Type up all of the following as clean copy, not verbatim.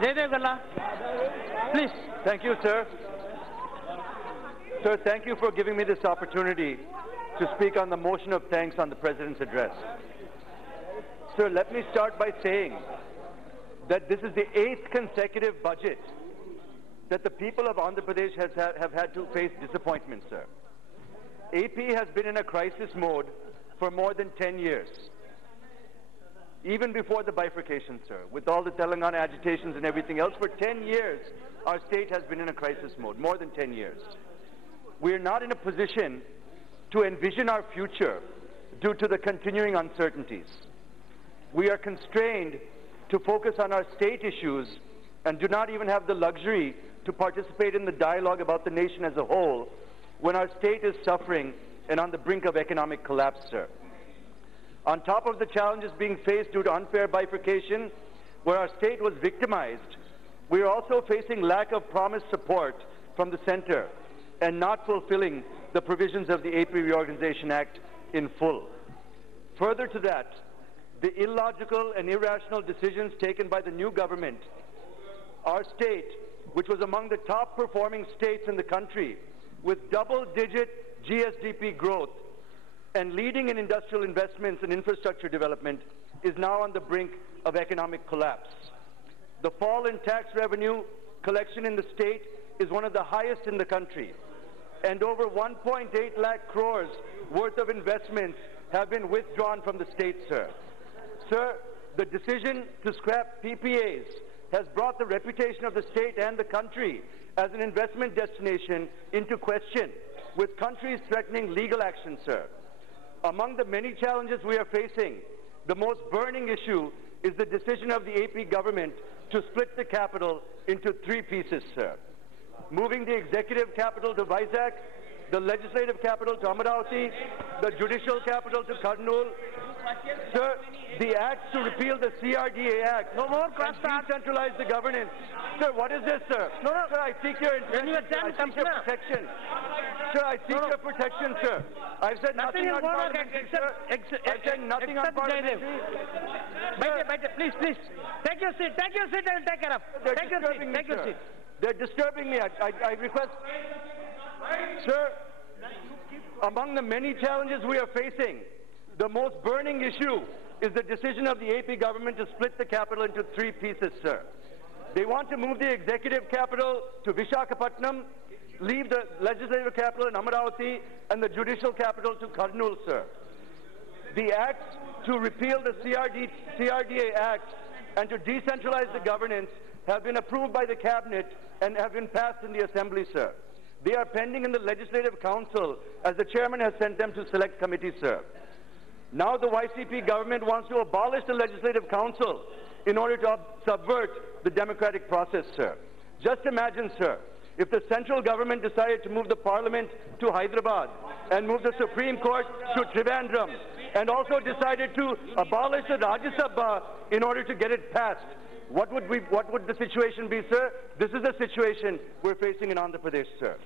Jayadev Galla, please. Thank you, sir. Sir, thank you for giving me this opportunity to speak on the motion of thanks on the President's address. Sir, let me start by saying that this is the 8th consecutive budget that the people of Andhra Pradesh have had to face disappointment, sir. AP has been in a crisis mode for more than 10 years. Even before the bifurcation, sir, with all the Telangana agitations and everything else, for 10 years, our state has been in a crisis mode, more than 10 years. We are not in a position to envision our future due to the continuing uncertainties. We are constrained to focus on our state issues and do not even have the luxury to participate in the dialogue about the nation as a whole when our state is suffering and on the brink of economic collapse, sir. On top of the challenges being faced due to unfair bifurcation, where our state was victimized, we are also facing lack of promised support from the center and not fulfilling the provisions of the AP Reorganization Act in full. Further to that, the illogical and irrational decisions taken by the new government, our state, which was among the top performing states in the country with double-digit GSDP growth and leading in industrial investments and infrastructure development, is now on the brink of economic collapse. The fall in tax revenue collection in the state is one of the highest in the country, and over 1.8 lakh crores worth of investments have been withdrawn from the state, sir. Sir, the decision to scrap PPAs has brought the reputation of the state and the country as an investment destination into question, with countries threatening legal action, sir. Among the many challenges we are facing, the most burning issue is the decision of the AP government to split the capital into 3 pieces, sir. Moving the executive capital to Vizag, the legislative capital to Amaravati, the judicial capital to Kurnool. Sir, the act to repeal the CRDA Act No more and cross-talk. decentralize the governance. Sir, what is this, sir? No. Sir, I seek your When your intervention. turn I comes, seek your sir. protection. Sir, I seek your protection, sir. I've said nothing is on more parliamentary, sir. I've said nothing on except parliamentary. Jayadev, please. Take your seat and take care of. They're Take your disturbing seat, me, take your sir. seat. They're disturbing me. I request, sir, among the many challenges we are facing, the most burning issue is the decision of the AP government to split the capital into 3 pieces, sir. They want to move the executive capital to Visakhapatnam, leave the legislative capital in Amaravati, and the judicial capital to Kurnool, sir. The act to repeal the CRDA Act and to decentralize the governance have been approved by the Cabinet and have been passed in the Assembly, sir. They are pending in the Legislative Council as the Chairman has sent them to select committees, sir. Now the YCP government wants to abolish the Legislative Council in order to subvert the democratic process, sir. Just imagine, sir, if the central government decided to move the Parliament to Hyderabad and move the Supreme Court to Trivandrum and also decided to abolish the Rajya Sabha in order to get it passed. What would the situation be, sir? This is the situation we're facing in Andhra Pradesh, sir.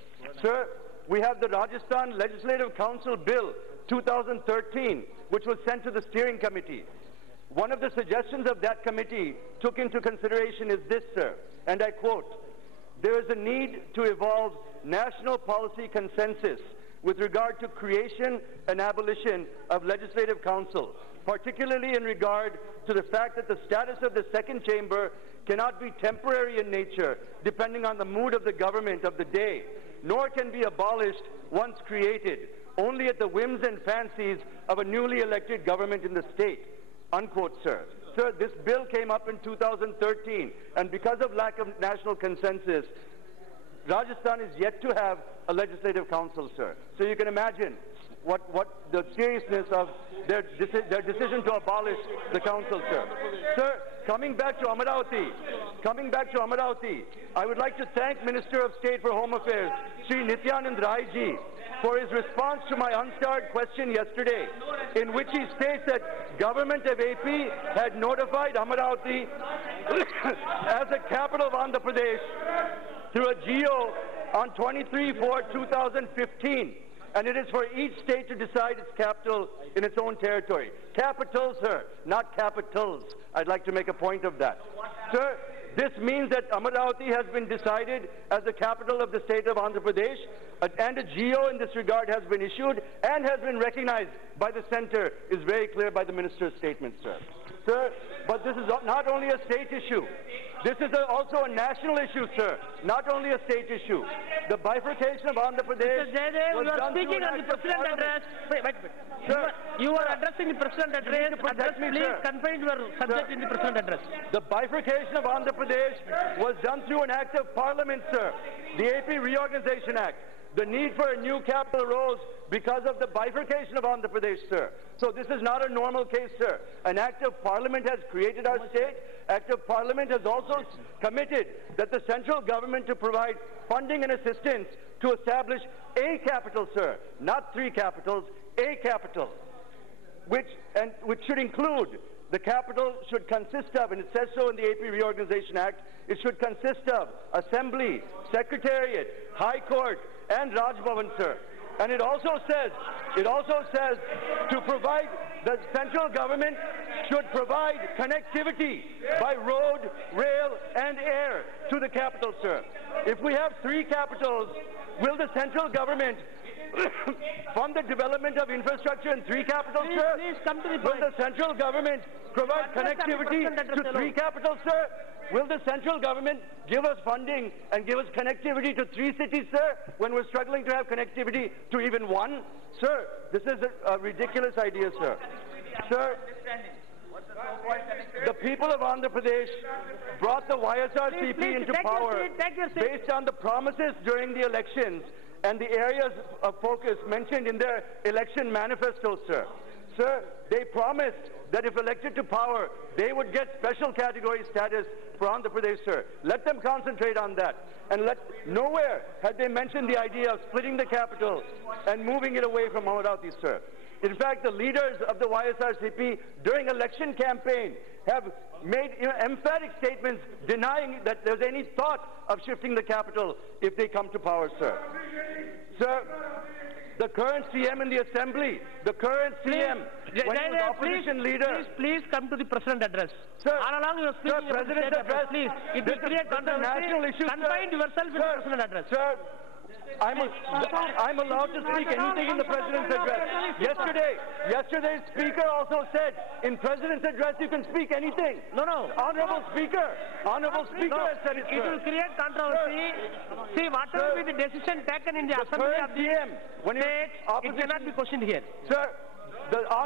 Sir, we have the Rajasthan Legislative Council Bill 2013, which was sent to the steering committee. One of the suggestions of that committee took into consideration is this, sir, and I quote, "There is a need to evolve national policy consensus with regard to creation and abolition of legislative council, particularly in regard to the fact that the status of the second chamber cannot be temporary in nature, depending on the mood of the government of the day, nor can be abolished once created, only at the whims and fancies of a newly elected government in the state," unquote, sir. Sir, this bill came up in 2013, and because of lack of national consensus, Rajasthan is yet to have a legislative council, sir. So you can imagine what the seriousness of their decision to abolish the council, sir. Sir, coming back to Amaravati, I would like to thank Minister of State for Home Affairs, Sri Nityanand Rai ji, for his response to my unstarred question yesterday, in which he states that government of AP had notified Amaravati as the capital of Andhra Pradesh through a GO on 23/4/2015, and it is for each state to decide its capital in its own territory. Capitals, sir, not capitals. I'd like to make a point of that. Sir, This means that Amaravati has been decided as the capital of the state of Andhra Pradesh, and a GO in this regard has been issued and has been recognized by the center, is very clear by the minister's statement, sir. Sir, but this is not only a state issue. This is also a national issue, sir, not only a state issue. The bifurcation of Andhra Pradesh. Mr. Jayadev, you are speaking on the President address. Wait. Sir, you are addressing the President address. Please confine your subject in the President address. The bifurcation of Andhra Pradesh was done through an act of parliament, sir, the AP Reorganization Act. The need for a new capital arose because of the bifurcation of Andhra Pradesh, sir. So this is not a normal case, sir. An act of parliament has created our state. Act of parliament has also committed that the central government to provide funding and assistance to establish a capital, sir, not 3 capitals, a capital, which should include, the capital should consist of, and it says so in the AP Reorganization Act, it should consist of Assembly, Secretariat, High Court, and Raj Bhavan, sir. And it also says to provide, the central government should provide connectivity by road, rail, and air to the capital, sir. If we have 3 capitals, will the central government fund the development of infrastructure in 3 capitals, sir? Please come to the point. Will the central government provide connectivity to 3 capitals, sir? Will the central government give us funding and give us connectivity to 3 cities, sir, when we're struggling to have connectivity to even 1? Sir, this is a ridiculous idea, sir. Sir, the people of Andhra Pradesh brought the YSRCP into power based on the promises during the elections and the areas of focus mentioned in their election manifestos, sir. Sir, they promised that if elected to power, they would get special category status for Andhra Pradesh, sir. Let them concentrate on that. And nowhere had they mentioned the idea of splitting the capital and moving it away from Amaravati, sir. In fact, the leaders of the YSRCP during election campaign have made emphatic statements denying that there's any thought of shifting the capital if they come to power, sir. Sir, the current CM in the Assembly, the current CM, when he was opposition leader. Please come to the President address. Sir, all along you are speaking sir, President address. Please, it will create controversy. National issue, confine yourself in the President address. Sir, I'm allowed to speak anything in the President's address. Yesterday's Speaker also said, in President's address you can speak anything. No. Honorable Speaker has said it, sir. It will create controversy. See, whatever be the decision taken in the Assembly of the state, it cannot be questioned here. Sir,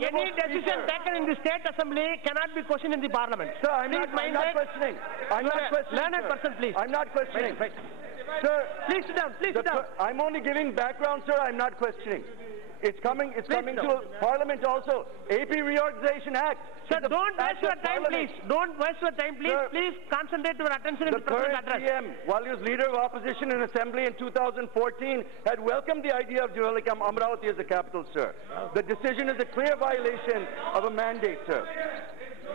any decision taken in the State Assembly cannot be questioned in the Parliament. Sir, I'm not questioning. Learned person, please. I'm not questioning. Wait. Sir, please sit down. I'm only giving background, sir. I'm not questioning. It's coming to Parliament also. AP Reorganization Act. Sir, don't waste your time, please. Don't waste your time, please. Sir, please concentrate your attention in the President address. The current CM, while he was leader of opposition in Assembly in 2014, had welcomed the idea of developing Amaravati as a capital, sir. The decision is a clear violation of a mandate, sir.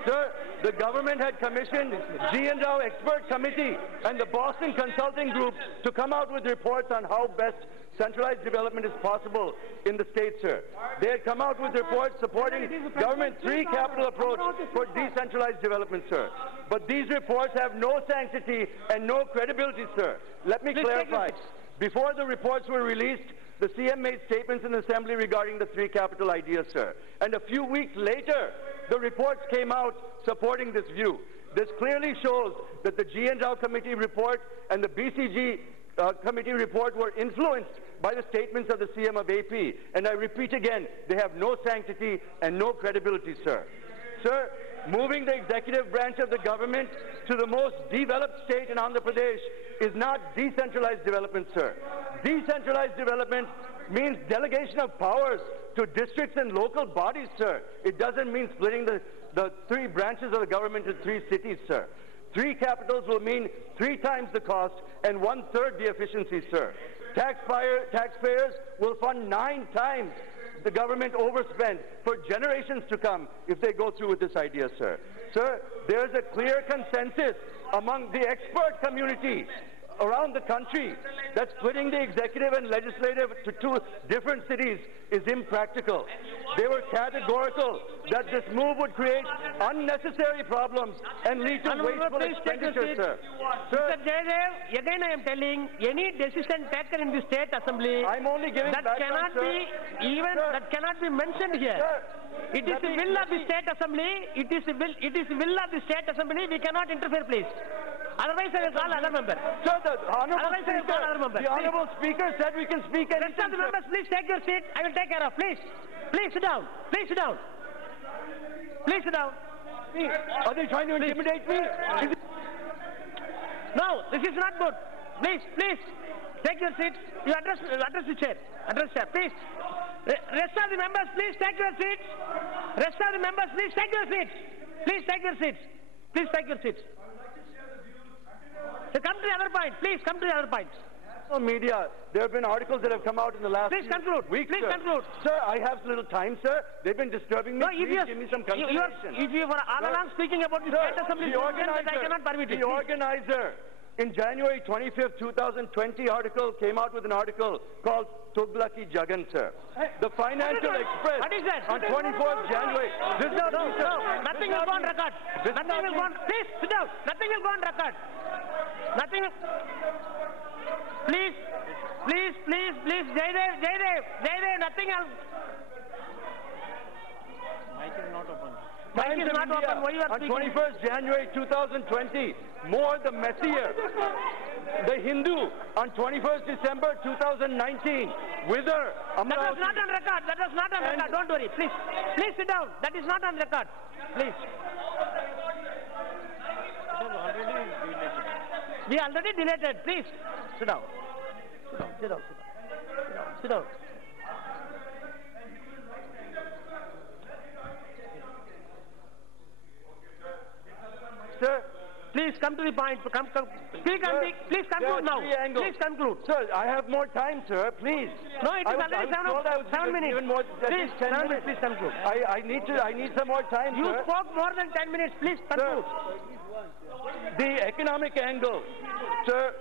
Sir, the government had commissioned G. & Rao Expert Committee and the Boston Consulting Group to come out with reports on how best centralized development is possible in the state, sir. They had come out with reports supporting government 3 capital approach for decentralized development, sir. But these reports have no sanctity and no credibility, sir. Let me clarify. Before the reports were released, the CM made statements in the Assembly regarding the 3 capital idea, sir. And a few weeks later, the reports came out supporting this view. This clearly shows that the G. & Rao Committee report and the BCG committee report were influenced by the statements of the CM of AP. And I repeat again, they have no sanctity and no credibility, sir. Sir, moving the executive branch of the government to the most developed state in Andhra Pradesh is not decentralized development, sir. Decentralized development means delegation of powers to districts and local bodies, sir. It doesn't mean splitting the 3 branches of the government into 3 cities, sir. 3 capitals will mean 3 times the cost and 1/3 the efficiency, sir. Taxpayers will fund 9 times the government overspend for generations to come if they go through with this idea, sir. Sir, there's a clear consensus among the expert community around the country that splitting the executive and legislative to two different cities is impractical. They were categorical that this move would create unnecessary problems and lead to wasteful expenditure, sir. Mr. Jayadev, again I am telling, any decision taken in the state assembly I'm only giving that background, cannot be even Sir. that cannot be mentioned here. Sir, It is the will of the state assembly. It is the will of the state assembly. We cannot interfere, please. Otherwise, I will call other member. Sir, the honorable Otherwise, I will call other member. the honorable speaker said we can speak Rest anything. of the members, please take your seat. I will take care of. Please, please sit down. Please sit down. Please sit down. Are they trying to intimidate me? No, this is not good. Please, please, take your seats. You address the chair. Address chair, please. Rest of the members, please take your seats. Rest of the members, please take your seats. Please take your seats. Please take your seats. So come to the other point. Please come to the other points. Media, there have been articles that have come out in the last Please few conclude. weeks. Please sir. conclude. Sir, I have little time, sir. They've been disturbing me. No, Please give me some you consideration. if you were all along speaking about the state assembly, the organizer, I cannot permit it. the organizer in January 25th, 2020 article came out with an article called Tughlaki Jagan, sir. The Financial Express What is that? on 24th January. This is not me, sir. No, nothing will go on record. Nothing will go on. Please sit down. Nothing will go on record. Nothing. Please, please, please, please, Jayadev, nothing else. Mic is not open. Mic is not open. Why you are on speaking? 21st January 2020, more the messier. The Hindu on 21st December 2019, Wither. That was not on record. That was not on record. Don't worry. Please, please sit down. That is not on record. Please. We already deleted. Please sit down. Sit down. Sit down. Sit down. Sir, please come to the point. Come. Speak on the. Please conclude now. Please conclude. Sir, I have more time, sir. Please. No, it is already 7 minutes. Even more, Please, 10 7 minutes. minutes. Please conclude. I need some more time, You sir. spoke more than 10 minutes. Please Sir, conclude. the economic angle, sir.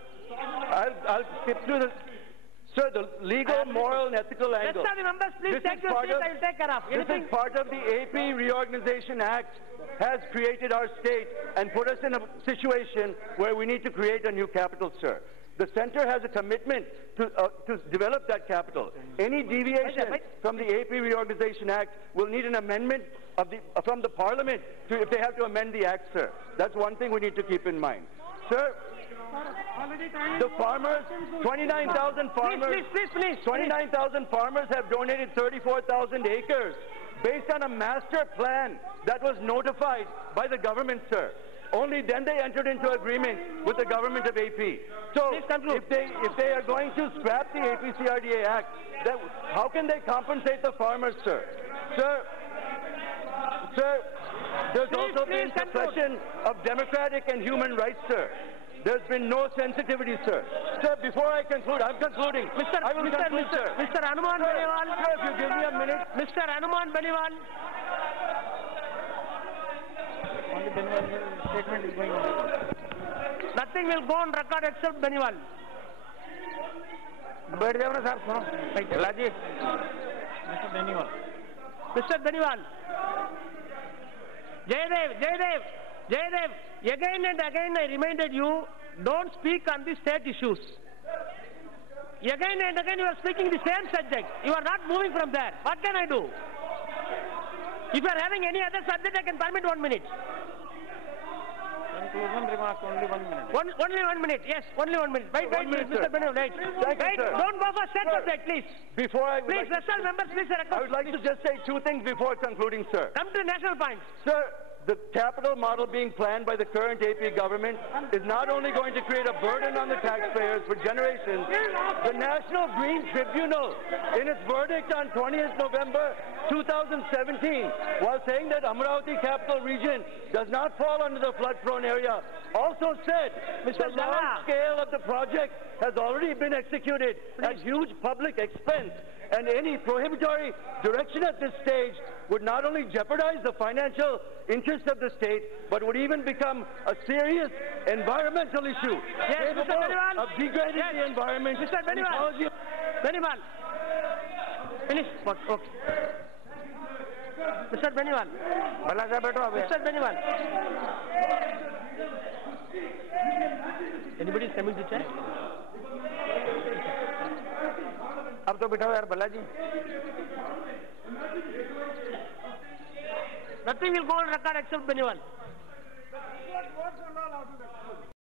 I'll skip through the. Sir, the legal, moral, and ethical Rest angle. of the members, please This take is your part seat. of- I will take care of. This Anything? is part of the AP Reorganization Act has created our state and put us in a situation where we need to create a new capital, sir. The center has a commitment to develop that capital. Any deviation from the AP Reorganization Act will need an amendment from the Parliament if they have to amend the Act, sir. That's one thing we need to keep in mind. Sir, the farmers, 29,000 farmers, Please. 29,000 farmers have donated 34,000 acres based on a master plan that was notified by the government, sir. Only then they entered into agreement with the government of AP. So if they are going to scrap the APCRDA Act, how can they compensate the farmers, sir? Sir, there's also been suppression of democratic and human rights, sir. There's been no sensitivity, sir. Sir, before I conclude, I'm concluding. I will conclude, sir. Mr. Hanuman Beniwal. Sir, if you give me a minute. Mr. Hanuman Beniwal. Only Beniwal statement is going on. Nothing will go on record except Beniwal. बैठ जाओ ना साहब सुनो लाजी mister Beniwal Mr. Beniwal. Jayadev, again and again I reminded you, don't speak on the state issues. Again and again you are speaking the same subject. You are not moving from there. What can I do? If you are having any other subject, I can permit 1 minute. conclusion remark only 1 minute. Only 1 minute, yes, only 1 minute. Wait, minute, Mr. sir. Beniwal, wait. Thank you, sir. Don't go for state subject, please. Please, rest members, please, I would like to just say two things before concluding, sir. come to national points. Sir, the capital model being planned by the current AP government is not only going to create a burden on the taxpayers for generations, the National Green Tribunal, in its verdict on 20th November 2017, while saying that Amaravati capital region does not fall under the flood-prone area, also said Mr. the Galla. large scale of the project has already been executed at huge public expense, and any prohibitory direction at this stage would not only jeopardize the financial interests of the state, but would even become a serious environmental issue, Yes, Mr. capable Beniwal. of degrading Yes. the environment Mr. and Beniwal. ecology. Beniwal. Finish. What? Okay. Mr. Beniwal. भला साहब बैठो आप Mr. Beniwal. Anybody is coming to chat? अब तो बिठाओ यार भला जी Nothing will go on record except Beniwal.